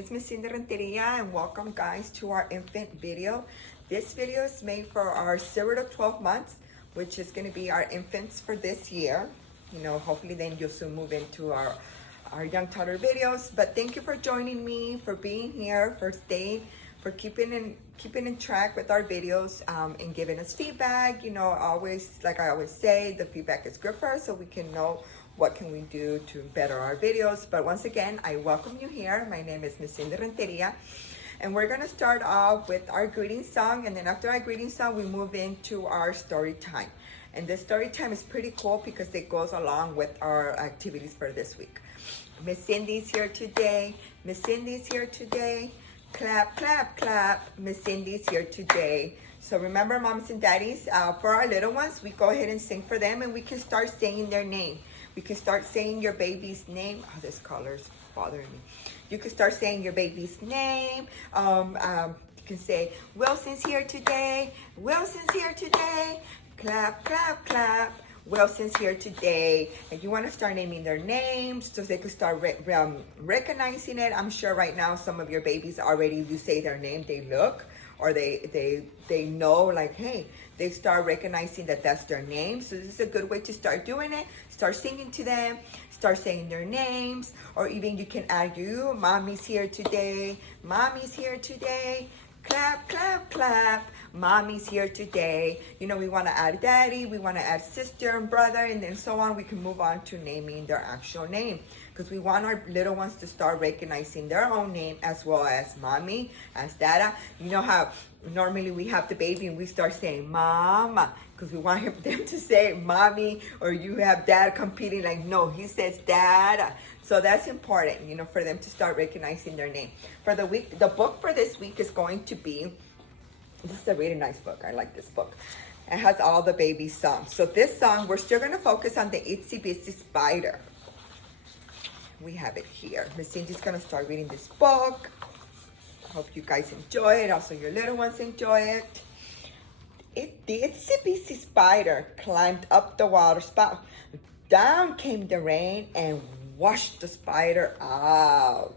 is Miss Cindy Renteria, and welcome guys to our infant video. This video is made for our 0 to 12 months, which is going to be our infants for this year. You know, hopefully then you'll soon move into our young toddler videos. But thank you for joining me, for being here, for staying, for keeping in track with our videos, and giving us feedback. You know, always, like I always say, the feedback is good for us so we can know what can we do to better our videos. But once again, I welcome you here. My name is Miss Cindy Renteria, and we're gonna start off with our greeting song, and then after our greeting song, we move into our story time. And this story time is pretty cool because it goes along with our activities for this week. Miss Cindy's here today. Miss Cindy's here today. Clap, clap, clap. Miss Cindy's here today. So remember, moms and daddies, for our little ones, we go ahead and sing for them, and we can start saying their name. We can start saying your baby's name. Oh, this color's bothering me. You can start saying your baby's name. You can say, Wilson's here today. Wilson's here today. Clap, clap, clap. Wilson's here today. And you want to start naming their names so they can start recognizing it. I'm sure right now some of your babies already, you say their name, they look, or they know, like, hey, they start recognizing that that's their name. So this is a good way to start doing it. Start singing to them, start saying their names, or even you can add you, mommy's here today, mommy's here today, clap, clap, clap, mommy's here today. You know, we want to add daddy, we want to add sister and brother, and then so on. We can move on to naming their actual name, because we want our little ones to start recognizing their own name as well as mommy, as dada. You know how normally we have the baby and we start saying mama, because we want them to say mommy, or you have dad competing, like, no, he says dada. So that's important, you know, for them to start recognizing their name. For the week, the book for this week is going to be, this is a really nice book. I like this book. It has all the baby songs. So this song, we're still going to focus on the Itsy Bitsy Spider. We have it here. Miss Cindy's going to start reading this book. Hope you guys enjoy it. Also, your little ones enjoy it. The Itsy Bitsy Spider climbed up the water spout. Down came the rain and washed the spider out.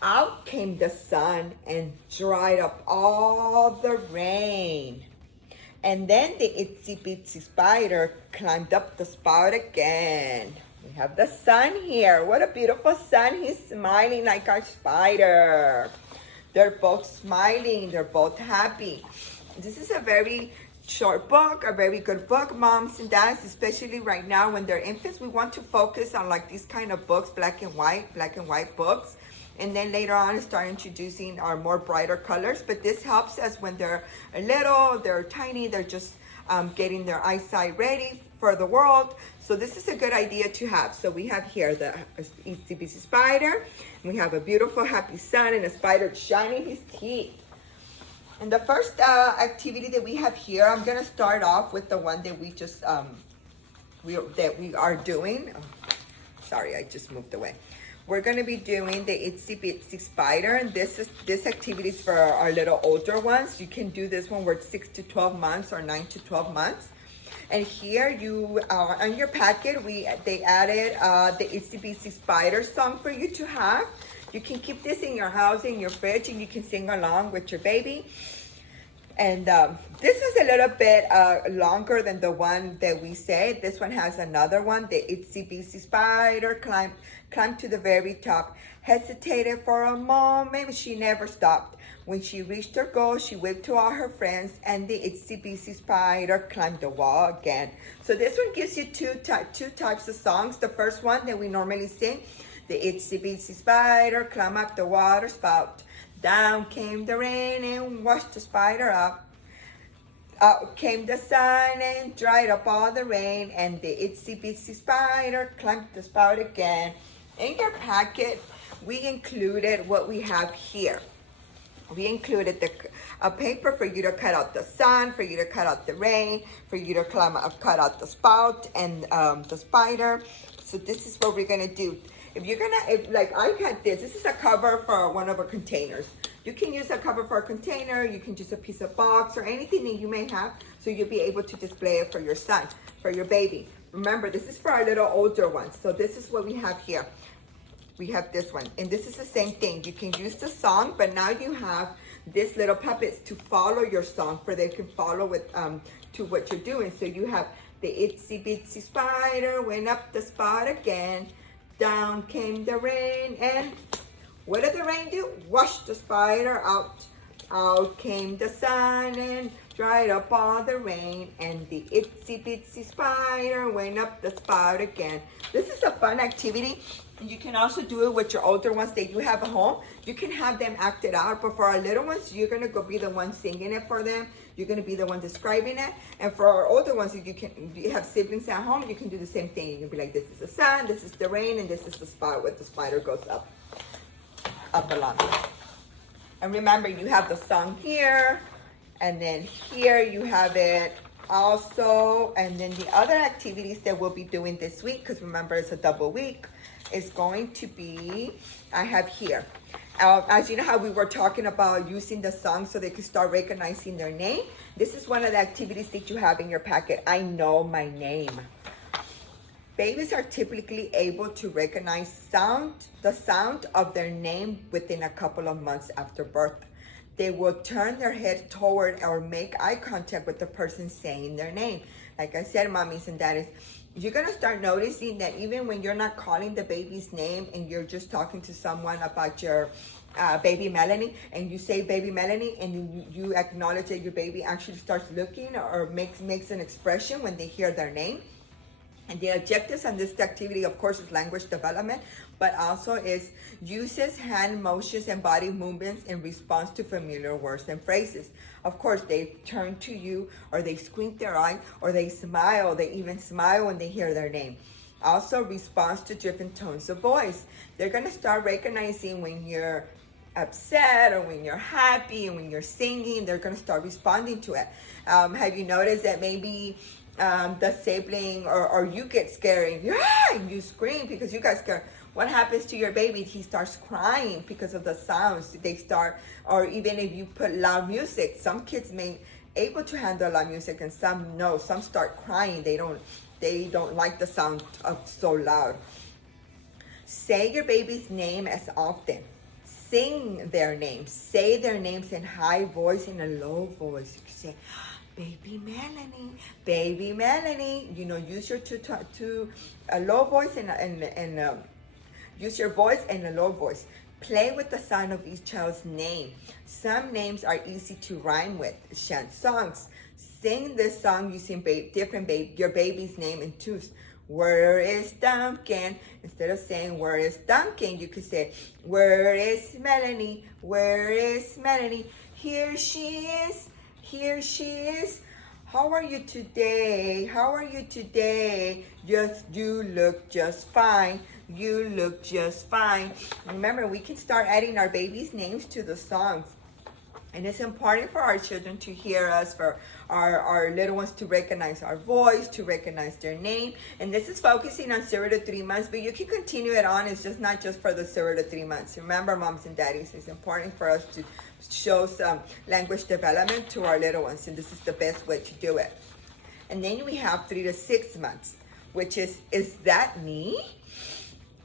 Out came the sun and dried up all the rain. And then the Itsy Bitsy Spider climbed up the spout again. We have the sun here. What a beautiful sun. He's smiling like our spider. They're both smiling. They're both happy. This is a very short book, a very good book, moms and dads, especially right now when they're infants. We want to focus on like these kind of books, black and white books. And then later on start introducing our more brighter colors. But this helps us when they're little, they're tiny, they're just getting their eyesight ready for the world. So this is a good idea to have. So we have here the Itsy Bitsy Spider. We have a beautiful happy sun and a spider shining his teeth. And the first activity that we have here, I'm gonna start off with the one that we just we are doing. Oh, sorry, I just moved away. We're gonna be doing the Itsy Bitsy Spider, and this activity is for our little older ones. You can do this one where it's 6 to 12 months or 9 to 12 months. And here you on your packet, they added the Itsy Bitsy Spider song for you to have. You can keep this in your house, in your fridge, and you can sing along with your baby. And this is a little bit longer than the one that we said. This one has another one. The Itsy Bitsy Spider climbed to the very top, hesitated for a moment, she never stopped. When she reached her goal, she waved to all her friends, and the Itsy Bitsy Spider climbed the wall again. So this one gives you two types of songs. The first one that we normally sing, the Itsy Bitsy Spider climbed up the water spout. Down came the rain and washed the spider up. Out came the sun and dried up all the rain, and the Itsy Bitsy Spider climbed the spout again. In your packet, we included what we have here. We included a paper for you to cut out the sun, for you to cut out the rain, for you to cut out the spout and the spider. So this is what we're gonna do. Like I had this is a cover for one of our containers. You can use a cover for a container, you can use a piece of box or anything that you may have, so you'll be able to display it for your son, for your baby. Remember, this is for our little older ones. So this is what we have here. we have this one. And this is the same thing. You can use the song, but now you have this little puppets to follow your song, for they can follow with to what you're doing. So you have the itsy bitsy spider went up the spout again. Down came the rain, and what did the rain do? Washed the spider out. Out came the sun and dried up all the rain, and the itsy bitsy spider went up the spout again. This is a fun activity. You can also do it with your older ones that you have at home. You can have them act it out, but for our little ones, you're gonna go be the one singing it for them. You're gonna be the one describing it. And for our older ones, if you have siblings at home, you can do the same thing. You can be like, this is the sun, this is the rain, and this is the spot where the spider goes up along. And remember, you have the song here, and then here you have it also. And then the other activities that we'll be doing this week, because remember, it's a double week, is going to be, I have here. As you know how we were talking about using the song so they can start recognizing their name, this is one of the activities that you have in your packet. I know my name. Babies are typically able to recognize the sound of their name within a couple of months after birth. They will turn their head toward or make eye contact with the person saying their name. Like I said, mommies and daddies, you're gonna start noticing that even when you're not calling the baby's name and you're just talking to someone about your baby Melanie, and you say baby Melanie, and you acknowledge that your baby actually starts looking or makes an expression when they hear their name. And the objectives on this activity, of course, is language development, but also is uses hand motions and body movements in response to familiar words and phrases. Of course, they turn to you, or they squint their eye, or they smile. They even smile when they hear their name. Also, response to different tones of voice. They're going to start recognizing when you're upset or when you're happy, and when you're singing, they're going to start responding to it. Have you noticed that maybe the sibling or you get scared and you scream because you got scared? What happens to your baby? He starts crying because of the sounds. They start, or even if you put loud music, some kids may able to handle loud music and some no. Some start crying. They don't like the sound of so loud. Say your baby's name as often. Sing their names. Say their names in high voice and a low voice. You can say, baby Melanie, baby Melanie. You know, use your a low voice and use your voice and a low voice. Play with the sound of each child's name. Some names are easy to rhyme with. Chant songs. Sing this song using your baby's name in twos. Where is Duncan? Instead of saying, where is Duncan, you could say, where is Melanie? Where is Melanie? Here she is. Here she is. How are you today? How are you today? You look just fine. You look just fine. Remember, we can start adding our babies' names to the songs. And it's important for our children to hear us, for our little ones to recognize our voice, to recognize their name. And this is focusing on 0 to 3 months, but you can continue it on. It's just not just for the 0 to 3 months. Remember, moms and daddies, it's important for us to show some language development to our little ones, and this is the best way to do it. And then we have 3 to 6 months, which is that me?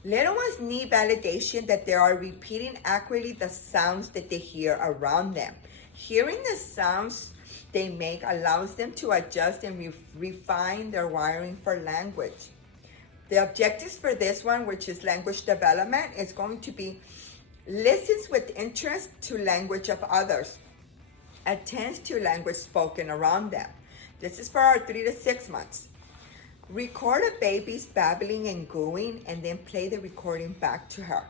Little ones need validation that they are repeating accurately the sounds that they hear around them. Hearing the sounds they make allows them to adjust and refine their wiring for language. The objectives for this one, which is language development, is going to be listens with interest to language of others, attends to language spoken around them. This is for our 3 to 6 months. Record a baby's babbling and gooing, and then play the recording back to her.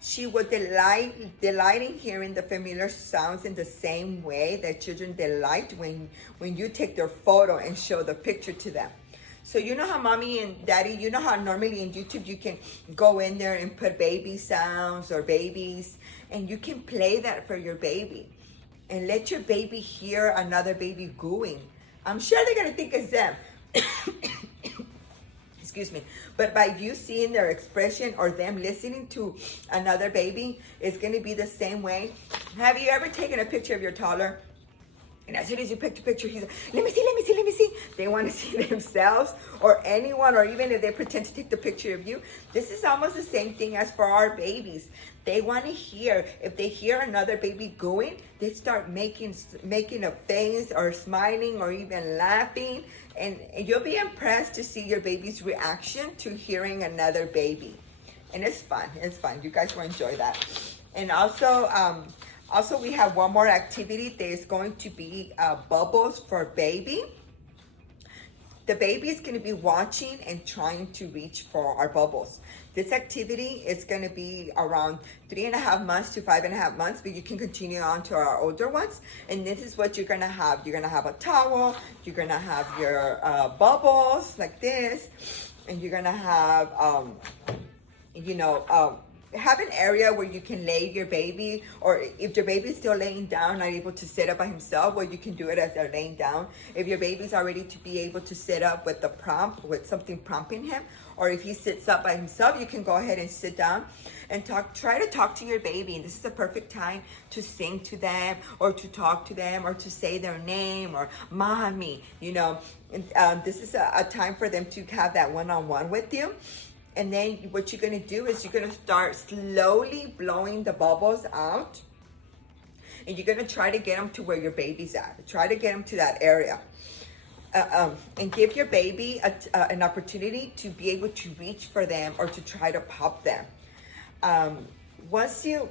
She would delight in hearing the familiar sounds in the same way that children delight when you take their photo and show the picture to them. So you know how mommy and daddy, you know how normally in YouTube you can go in there and put baby sounds or babies, and you can play that for your baby and let your baby hear another baby gooing. I'm sure they're gonna think it's them. Excuse me. But by you seeing their expression or them listening to another baby, it's going to be the same way. Have you ever taken a picture of your toddler And as soon as you pick a picture, he's like, let me see, let me see, let me see. They want to see themselves or anyone, or even if they pretend to take the picture of you. This is almost the same thing as for our babies. They want to hear, if they hear another baby going, they start making a face or smiling or even laughing. And you'll be impressed to see your baby's reaction to hearing another baby. And it's fun, it's fun. You guys will enjoy that. And also, we have one more activity. There's going to be bubbles for baby. The baby is going to be watching and trying to reach for our bubbles. This activity is going to be around 3.5 months to 5.5 months, but you can continue on to our older ones. And this is what you're going to have. You're going to have a towel. You're going to have your bubbles like this. And you're going to have, have an area where you can lay your baby, or if your baby is still laying down, not able to sit up by himself, well, you can do it as they're laying down. If your baby's already to be able to sit up with the prompt, with something prompting him, or if he sits up by himself, you can go ahead and sit down and try to talk to your baby. And this is a perfect time to sing to them, or to talk to them, or to say their name, or mommy, And this is a time for them to have that one-on-one with you. And then what you're going to do is you're going to start slowly blowing the bubbles out. And you're going to try to get them to where your baby's at. Try to get them to that area. And give your baby an opportunity to be able to reach for them or to try to pop them. Once you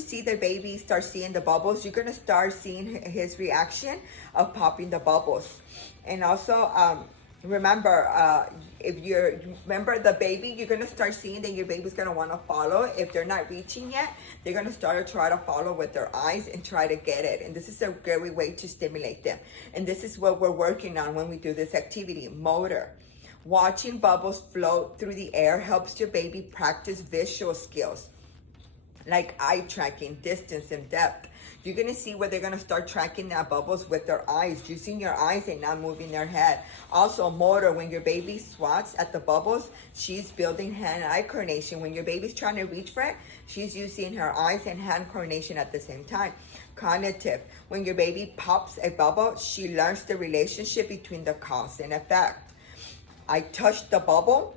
see the baby start seeing the bubbles, you're going to start seeing his reaction of popping the bubbles. And also, remember, if you're the baby, you're going to start seeing that your baby's going to want to follow. If they're not reaching yet, they're going to start to try to follow with their eyes and try to get it. And this is a great way to stimulate them. And this is what we're working on when we do this activity, motor. Watching bubbles float through the air helps your baby practice visual skills like eye tracking, distance, and depth. You're going to see where they're going to start tracking that bubbles with their eyes, using your eyes and not moving their head. Also, motor, when your baby swats at the bubbles, she's building hand-eye coordination. When your baby's trying to reach for it, she's using her eyes and hand coordination at the same time. Cognitive, when your baby pops a bubble, she learns the relationship between the cause and effect. I touched the bubble,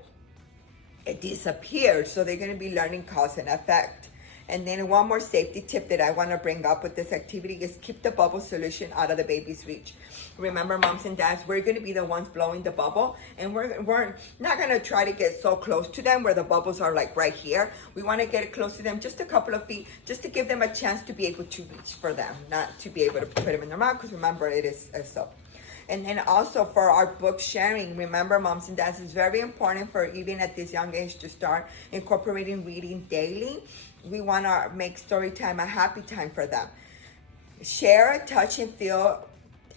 it disappeared. So they're going to be learning cause and effect. And then one more safety tip that I want to bring up with this activity is keep the bubble solution out of the baby's reach. Remember, moms and dads, we're going to be the ones blowing the bubble, and we're not going to try to get so close to them where the bubbles are like right here. We want to get close to them just a couple of feet, just to give them a chance to be able to reach for them, not to be able to put them in their mouth, because remember, it is so. And then also for our book sharing, remember, moms and dads, it's very important for even at this young age to start incorporating reading daily. We want to make story time a happy time for them. Share a touch and feel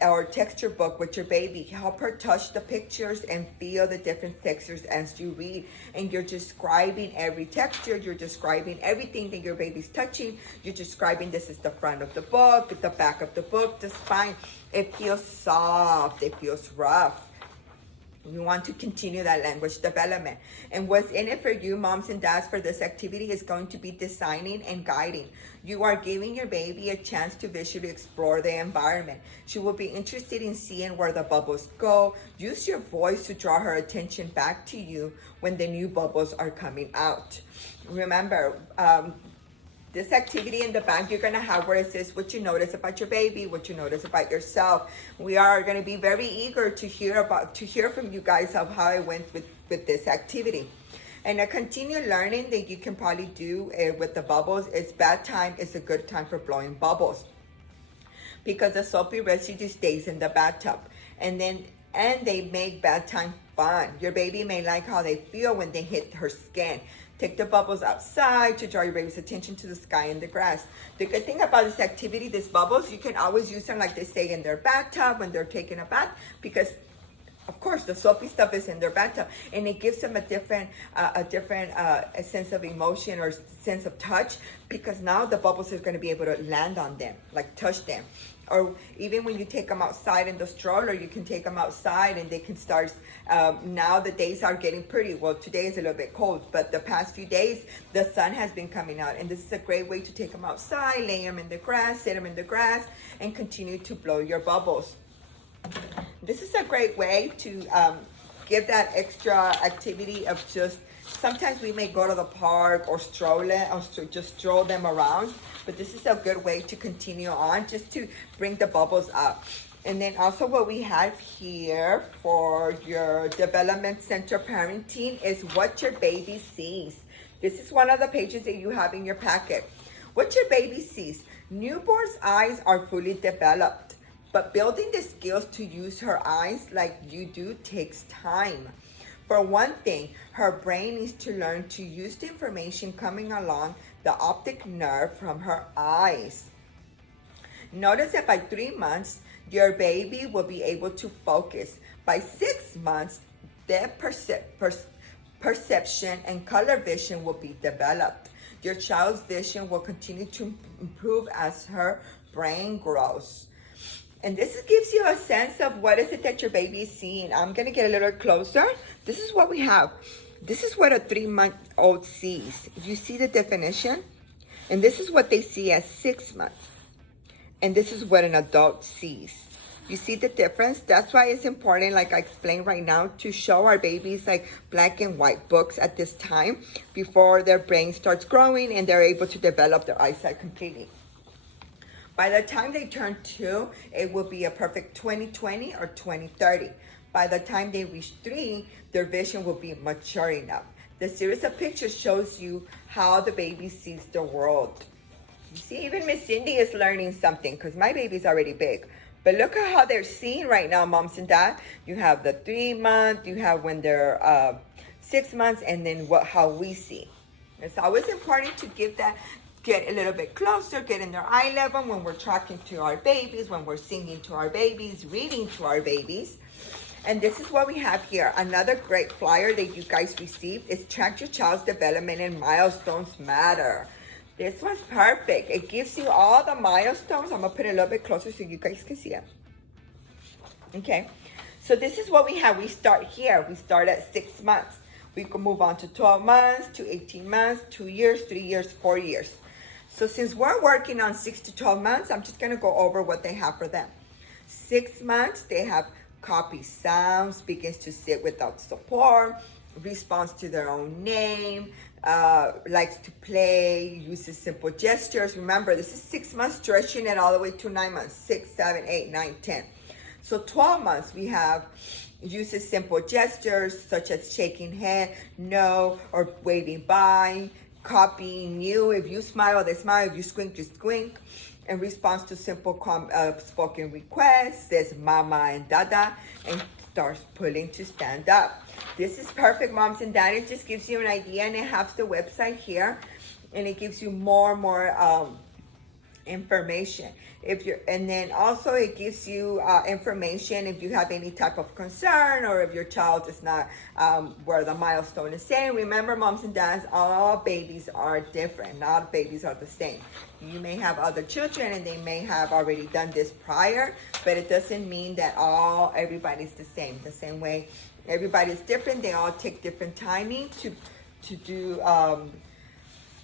or texture book with your baby. Help her touch the pictures and feel the different textures as you read. And you're describing every texture. You're describing everything that your baby's touching. You're describing this is the front of the book, the back of the book, the spine. It feels soft. It feels rough. We want to continue that language development. And what's in it for you, moms and dads, for this activity is going to be designing and guiding. You are giving your baby a chance to visually explore the environment. She will be interested in seeing where the bubbles go. Use your voice to draw her attention back to you when the new bubbles are coming out. Remember, this activity in the back, you're going to have where it says what you notice about your baby, what you notice about yourself. We are going to be very eager to hear from you guys of how it went with this activity. And a continued learning that you can probably do with the bubbles is bath time is a good time for blowing bubbles, because the soapy residue stays in the bathtub. And they make bath time fun. Your baby may like how they feel when they hit her skin. Take the bubbles outside to draw your baby's attention to the sky and the grass. The good thing about this activity, these bubbles, you can always use them, like they say, in their bathtub when they're taking a bath, because of course, the soapy stuff is in their bathtub, and it gives them a different a sense of emotion or sense of touch, because now the bubbles are going to be able to land on them, like touch them. Or even when you take them outside in the stroller, you can take them outside and they can start. Now the days are getting pretty. Well, today is a little bit cold, but the past few days the sun has been coming out, and this is a great way to take them outside, lay them in the grass, sit them in the grass, and continue to blow your bubbles. This is a great way to give that extra activity of just, sometimes we may go to the park or stroll it, or just stroll them around, but this is a good way to continue on, just to bring the bubbles up. And then also what we have here for your development center parenting is what your baby sees. This is one of the pages that you have in your packet. What your baby sees. Newborn's eyes are fully developed, but building the skills to use her eyes like you do takes time. For one thing, her brain needs to learn to use the information coming along the optic nerve from her eyes. Notice that by 3 months, your baby will be able to focus. By 6 months, their perception and color vision will be developed. Your child's vision will continue to improve as her brain grows. And this gives you a sense of what is it that your baby is seeing. I'm going to get a little closer. This is what we have. This is what a 3-month-old sees. You see the definition? And this is what they see at 6 months. And this is what an adult sees. You see the difference? That's why it's important, like I explained right now, to show our babies like black and white books at this time before their brain starts growing and they're able to develop their eyesight completely. By the time they turn 2, it will be a perfect 20/20 or 20/30. By the time they reach 3, their vision will be mature enough. The series of pictures shows you how the baby sees the world. You see, even Miss Cindy is learning something, because my baby's already big. But look at how they're seeing right now, moms and dad. You have the 3-month, you have when they're 6 months, and then how we see. It's always important to get a little bit closer, get in their eye level when we're talking to our babies, when we're singing to our babies, reading to our babies. And this is what we have here. Another great flyer that you guys received is Track Your Child's Development and Milestones Matter. This one's perfect. It gives you all the milestones. I'm going to put it a little bit closer so you guys can see it. Okay. So this is what we have. We start here. We start at 6 months. We can move on to 12 months, to 18 months, 2 years, 3 years, 4 years. So since we're working on 6 to 12 months, I'm just going to go over what they have for them. 6 months, they have copy sounds, begins to sit without support, responds to their own name, likes to play, uses simple gestures. Remember, this is 6 months, stretching it all the way to 9 months, 6, 7, 8, 9, 10. So 12 months, we have uses simple gestures such as shaking head, no, or waving by, copying you. If you smile, they smile. If you squint, you squint. In response to simple spoken requests, says mama and dada, and starts pulling to stand up. This is perfect, moms and dads. It just gives you an idea, and it has the website here, and it gives you more information. And then also it gives you information if you have any type of concern, or if your child is not where the milestone is saying. Remember, moms and dads, all babies are different. Not all babies are the same. You may have other children and they may have already done this prior, but it doesn't mean that everybody's the same. The same way everybody's different. They all take different timing to do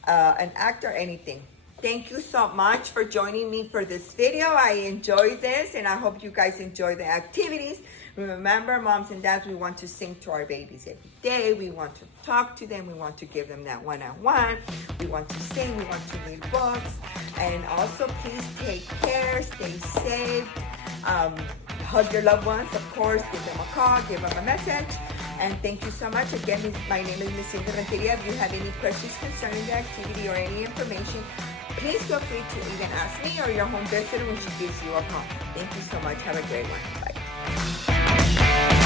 an act or anything. Thank you so much for joining me for this video. I enjoyed this, and I hope you guys enjoy the activities. Remember, moms and dads, we want to sing to our babies every day. We want to talk to them. We want to give them that one-on-one. We want to sing. We want to read books. And also, please take care. Stay safe. Hug your loved ones, of course. Give them a call. Give them a message. And thank you so much. Again, my name is Miss Cindy Renteria. If you have any questions concerning the activity or any information, please feel free to even ask me or your home visitor when she gives you a call. Thank you so much. Have a great one. Bye.